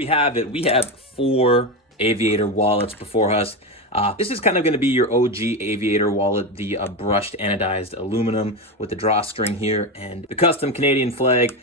we have it. We have 4 Aviator wallets before us. This is kind of going to be your OG Aviator wallet, the brushed anodized aluminum with the drawstring here and the custom Canadian flag,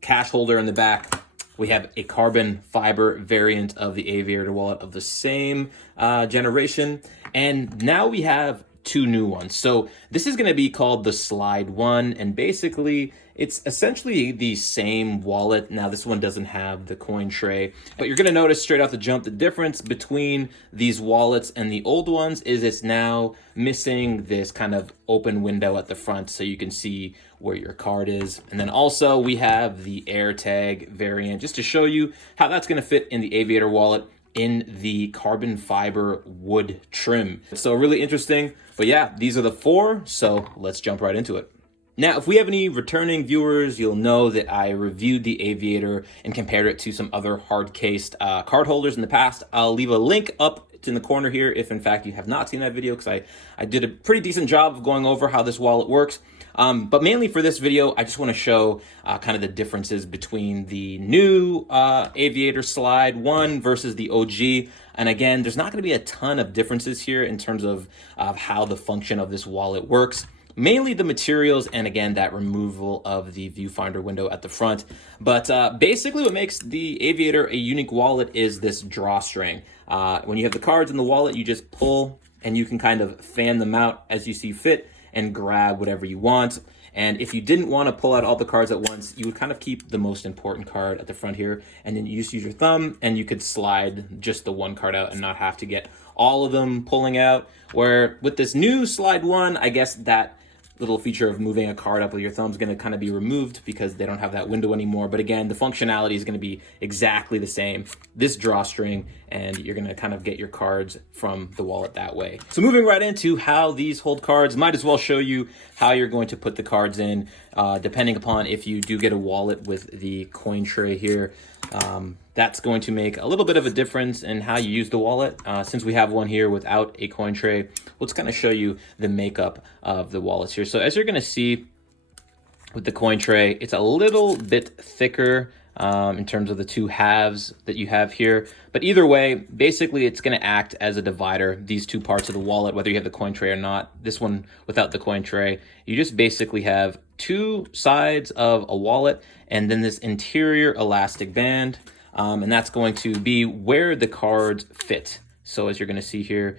cash holder in the back. We have a carbon fiber variant of the Aviator wallet of the same generation. And now we have 2 new ones. So this is going to be called the Slide 1, and basically it's essentially the same wallet. Now this one doesn't have the coin tray, but you're going to notice straight off the jump the difference between these wallets and the old ones is it's now missing this kind of open window at the front so you can see where your card is. And then also we have the AirTag variant just to show you how that's going to fit in the Aviator wallet in the carbon fiber wood trim. So really interesting. But yeah, these are the 4, so let's jump right into it. Now, if we have any returning viewers, you'll know that I reviewed the Aviator and compared it to some other hard-cased card holders in the past. I'll leave a link up in the corner here if in fact you have not seen that video, because I did a pretty decent job of going over how this wallet works. But mainly for this video, I just want to show kind of the differences between the new Aviator Slide 1 versus the OG. And again, there's not going to be a ton of differences here in terms of how the function of this wallet works. Mainly the materials and again, that removal of the viewfinder window at the front. But basically what makes the Aviator a unique wallet is this drawstring. When you have the cards in the wallet, you just pull and you can kind of fan them out as you see fit and grab whatever you want. And if you didn't want to pull out all the cards at once, you would kind of keep the most important card at the front here, and then you just use your thumb and you could slide just the one card out and not have to get all of them pulling out. Where with this new Slide 1, I guess that little feature of moving a card up with your thumb is going to kind of be removed because they don't have that window anymore. But again, the functionality is going to be exactly the same. This drawstring, and you're going to kind of get your cards from the wallet that way. So moving right into how these hold cards, might as well show you how you're going to put the cards in, depending upon if you do get a wallet with the coin tray here. That's going to make a little bit of a difference in how you use the wallet. Since we have one here without a coin tray, let's kind of show you the makeup of the wallets here. So as you're going to see with the coin tray, it's a little bit thicker in terms of the 2 halves that you have here. But either way, basically it's going to act as a divider, these 2 parts of the wallet, whether you have the coin tray or not. This one without the coin tray, you just basically have 2 sides of a wallet and then this interior elastic band. And that's going to be where the cards fit. So as you're going to see here,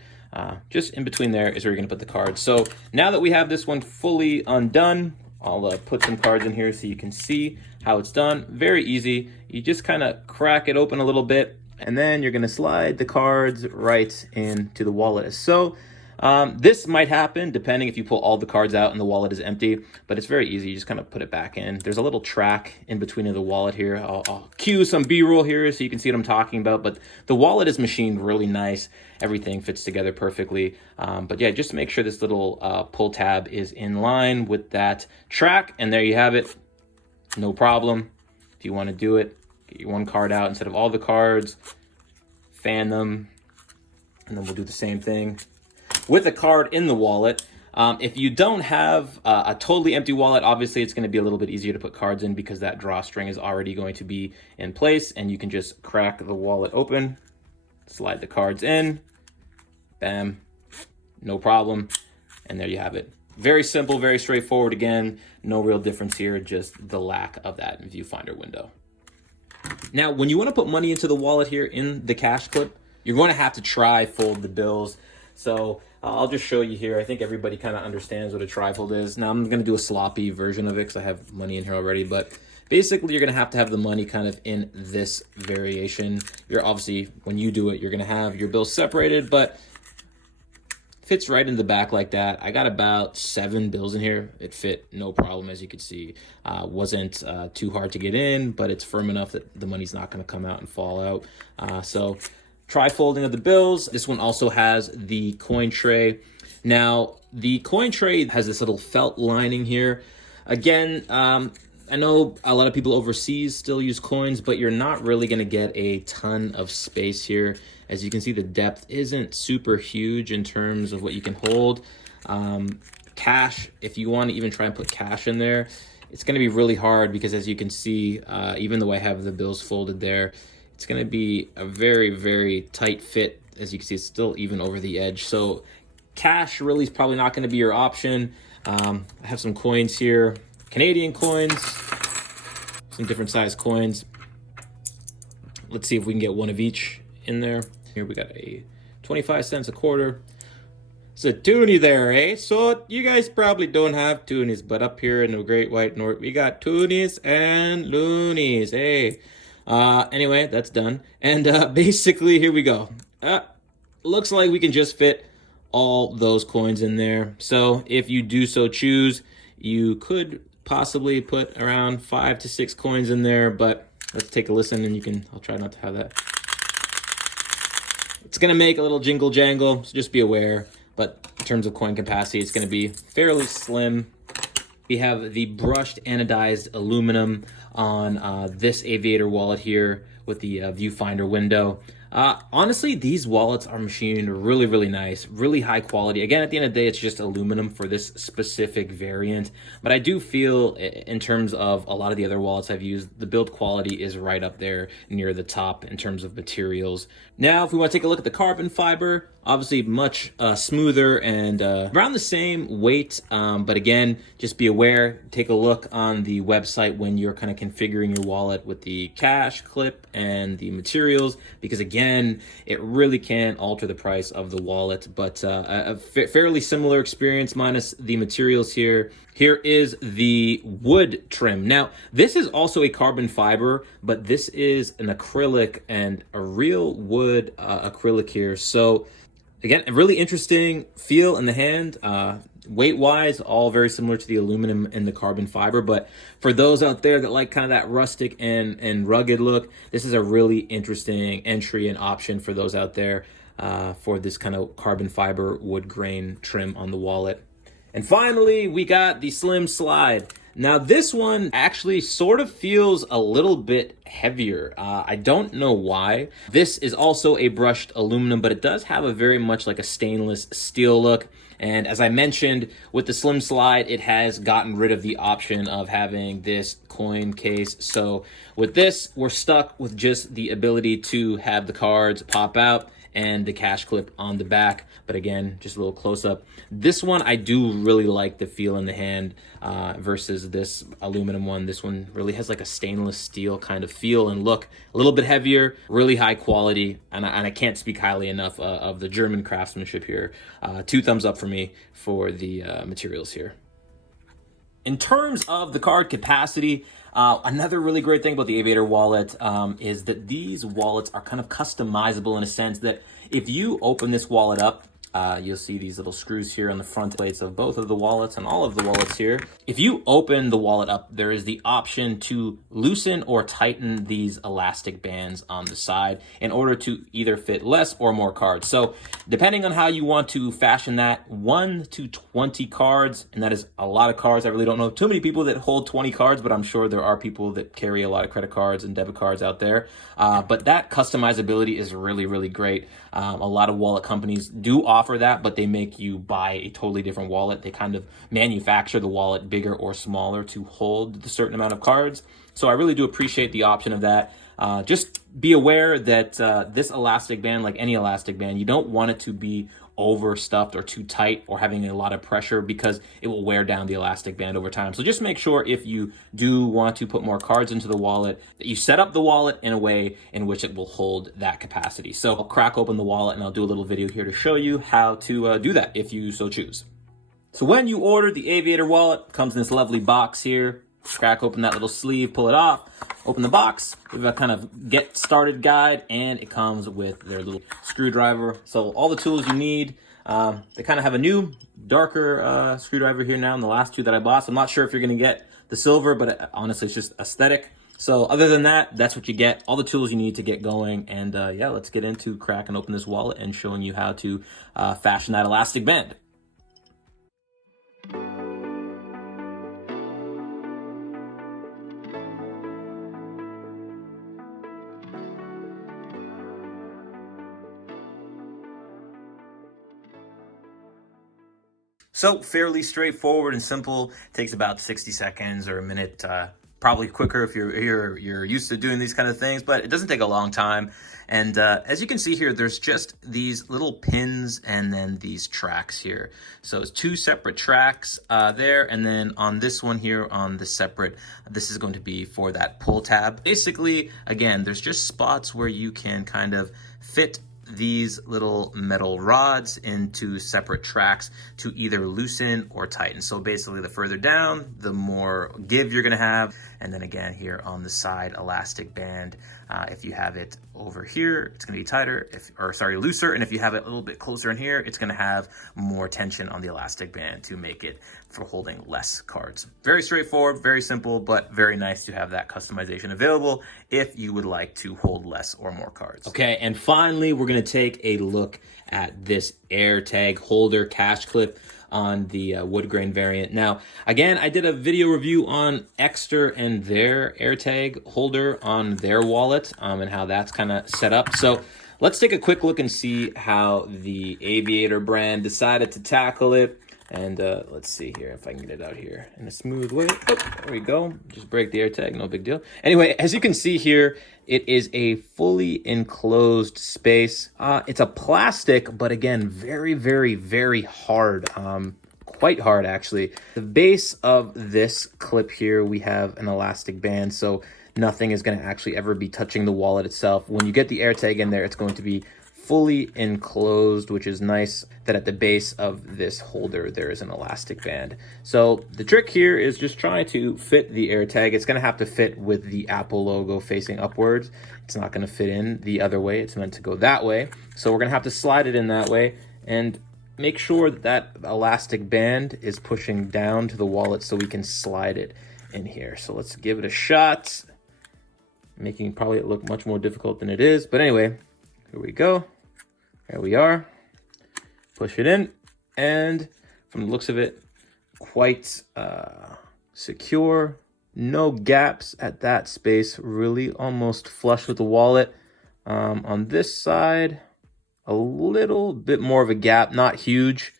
just in between there is where you're going to put the cards. So now that we have this one fully undone, I'll put some cards in here so you can see how it's done. Very easy. You just kind of crack it open a little bit, and then you're going to slide the cards right into the wallet as so. This might happen depending if you pull all the cards out and the wallet is empty, but it's very easy. You just kind of put it back in. There's a little track in between of the wallet here. I'll cue some B-roll here so you can see what I'm talking about, but the wallet is machined really nice. Everything fits together perfectly. But yeah, just make sure this little pull tab is in line with that track, and there you have it. No problem. If you want to do it, get your one card out instead of all the cards, fan them, and then we'll do the same thing with a card in the wallet. If you don't have a totally empty wallet, obviously it's going to be a little bit easier to put cards in because that drawstring is already going to be in place, and you can just crack the wallet open, slide the cards in, bam, no problem, and there you have it. Very simple, very straightforward. Again, no real difference here, just the lack of that viewfinder window. Now, when you want to put money into the wallet here in the cash clip, you're going to have to tri-fold the bills. So I'll just show you here. I think everybody kind of understands what a trifold is. Now I'm going to do a sloppy version of it because I have money in here already, but basically you're going to have the money kind of in this variation. You're obviously, when you do it, you're going to have your bills separated, but fits right in the back like that. I got about 7 bills in here. It fit no problem, as you can see. Wasn't too hard to get in, but it's firm enough that the money's not going to come out and fall out. So tri-folding of the bills. This one also has the coin tray. Now, the coin tray has this little felt lining here. Again, I know a lot of people overseas still use coins, but you're not really going to get a ton of space here. As you can see, the depth isn't super huge in terms of what you can hold. Cash, if you want to even try and put cash in there, it's going to be really hard because as you can see, even though I have the bills folded there, It's going to be a very, very tight fit. As you can see, it's still even over the edge. So cash really is probably not going to be your option. I have some coins here, Canadian coins, some different size coins. Let's see if we can get one of each in there. Here we got a 25 cents a quarter. It's a toonie there, eh? So you guys probably don't have toonies, but up here in the Great White North, we got toonies and loonies, hey. Anyway, that's done. And basically, here we go. Looks like we can just fit all those coins in there. So if you do so choose, you could possibly put around 5 to 6 coins in there, but let's take a listen and I'll try not to have that. It's gonna make a little jingle jangle, so just be aware. But in terms of coin capacity, it's gonna be fairly slim. We have the brushed anodized aluminum on this Aviator wallet here with the viewfinder window. Honestly, these wallets are machined really, really nice, really high quality. Again, at the end of the day, it's just aluminum for this specific variant. But I do feel in terms of a lot of the other wallets I've used, the build quality is right up there near the top in terms of materials. Now, if we want to take a look at the carbon fiber, obviously much smoother and around the same weight. But again, just be aware, take a look on the website when you're kind of configuring your wallet with the cash clip and the materials, because again, it really can alter the price of the wallet. But a fairly similar experience minus the materials here. Here is the wood trim. Now, this is also a carbon fiber, but this is an acrylic and a real wood acrylic here. So again, a really interesting feel in the hand. Weight-wise, all very similar to the aluminum and the carbon fiber. But for those out there that like kind of that rustic and rugged look, this is a really interesting entry and option for those out there for this kind of carbon fiber wood grain trim on the wallet. And finally, we got the slim slide. Now this one actually sort of feels a little bit heavier. I don't know why. This is also a brushed aluminum, but it does have a very much like a stainless steel look. And as I mentioned, with the slim slide, it has gotten rid of the option of having this coin case. So with this, we're stuck with just the ability to have the cards pop out and the cash clip on the back. But again, just a little close up. This one, I do really like the feel in the hand versus this aluminum one. This one really has like a stainless steel kind of feel and look, a little bit heavier, really high quality. And I can't speak highly enough of the German craftsmanship here. 2 thumbs up for me for the materials here. In terms of the card capacity, another really great thing about the Aviator wallet is that these wallets are kind of customizable in a sense that if you open this wallet up, you'll see these little screws here on the front plates of both of the wallets and all of the wallets here. If you open the wallet up, there is the option to loosen or tighten these elastic bands on the side in order to either fit less or more cards. So depending on how you want to fashion that, 1 to 20 cards, and that is a lot of cards. I really don't know too many people that hold 20 cards, but I'm sure there are people that carry a lot of credit cards and debit cards out there. But that customizability is really, really great. A lot of wallet companies do offer that, but they make you buy a totally different wallet. They kind of manufacture the wallet bigger or smaller to hold the certain amount of cards. So I really do appreciate the option of that. Just be aware that this elastic band, like any elastic band, you don't want it to be overstuffed or too tight or having a lot of pressure because it will wear down the elastic band over time. So just make sure if you do want to put more cards into the wallet that you set up the wallet in a way in which it will hold that capacity. So I'll crack open the wallet and I'll do a little video here to show you how to do that if you so choose. So when you order the Aviator wallet, it comes in this lovely box here. Crack open that little sleeve, pull it off, open the box. We have a kind of get started guide, and it comes with their little screwdriver. So all the tools you need. They kind of have a new, darker screwdriver here now than the last 2 that I bought. So I'm not sure if you're going to get the silver, but honestly, it's just aesthetic. So other than that, that's what you get. All the tools you need to get going. And yeah, let's get into cracking open this wallet and showing you how to fashion that elastic band. So fairly straightforward and simple. Takes about 60 seconds or a minute probably quicker if you're used to doing these kind of things, but it doesn't take a long time. And as you can see here, there's just these little pins and then these tracks here. So it's 2 separate tracks there, and then on this one here on the separate, this is going to be for that pull tab. Basically, again, there's just spots where you can kind of fit these little metal rods into separate tracks to either loosen or tighten. So basically, the further down, the more give you're gonna have. And then again, here on the side elastic band, if you have it over here, it's gonna be tighter, looser. And if you have it a little bit closer in here, it's gonna have more tension on the elastic band to make it for holding less cards. Very straightforward, very simple, but very nice to have that customization available if you would like to hold less or more cards. Okay, and finally, we're gonna take a look at this AirTag holder cash clip on the wood grain variant. Now, again, I did a video review on Exter and their AirTag holder on their wallet and how that's kind of set up. So let's take a quick look and see how the Aviator brand decided to tackle it. And let's see here if I can get it out here in a smooth way. Oh, there we go. Just break the AirTag, no big deal. Anyway, as you can see here, it is a fully enclosed space. It's a plastic, but again, very, very, very hard. Quite hard, actually. The base of this clip here, we have an elastic band, so nothing is going to actually ever be touching the wallet itself. When you get the AirTag in there, it's going to be fully enclosed, which is nice that at the base of this holder there is an elastic band. So the trick here is just trying to fit the AirTag. It's going to have to fit with the Apple logo facing upwards. It's not going to fit in the other way. It's meant to go that way. So we're going to have to slide it in that way and make sure that that elastic band is pushing down to the wallet so we can slide it in here. So let's give it a shot, making probably it look much more difficult than it is. But anyway, here we go. There we are. Push it in, and from the looks of it, quite secure. No gaps at that space, really almost flush with the wallet. On this side, a little bit more of a gap, not huge.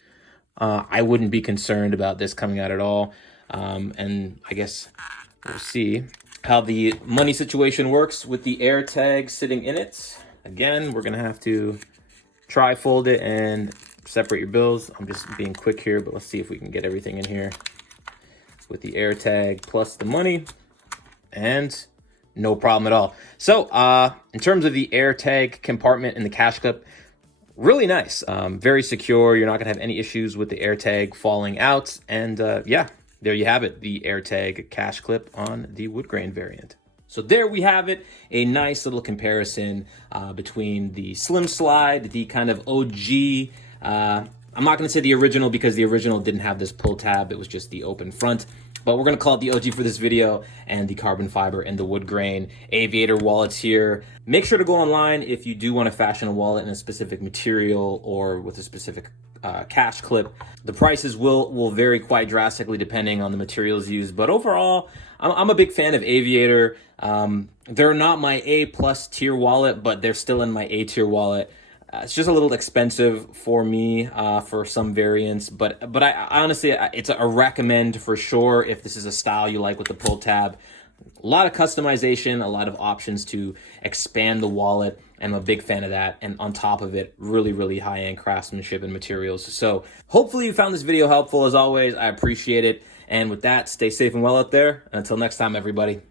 I wouldn't be concerned about this coming out at all. And I guess we'll see how the money situation works with the AirTag sitting in it. Again, we're gonna have to tri-fold it and separate your bills. I'm just being quick here, but let's see if we can get everything in here with the AirTag plus the money, and no problem at all. So in terms of the AirTag compartment in the cash clip, really nice, very secure. You're not gonna have any issues with the AirTag falling out. And yeah, there you have it, the AirTag cash clip on the wood grain variant. So there we have it, a nice little comparison between the Slim Slide, the kind of OG, I'm not going to say the original because the original didn't have this pull tab, it was just the open front, but we're going to call it the OG for this video, and the carbon fiber and the wood grain Aviator wallets here. Make sure to go online if you do want to fashion a wallet in a specific material or with a specific cash clip. The prices will vary quite drastically depending on the materials used, but overall, I'm a big fan of Aviator. They're not my A+ tier wallet, but they're still in my A tier wallet. It's just a little expensive for me for some variants, but I honestly, it's a recommend for sure if this is a style you like with the pull tab. A lot of customization, a lot of options to expand the wallet, and I'm a big fan of that. And on top of it, really, really high-end craftsmanship and materials. So hopefully you found this video helpful. As always, I appreciate it. And with that, stay safe and well out there. And until next time, everybody.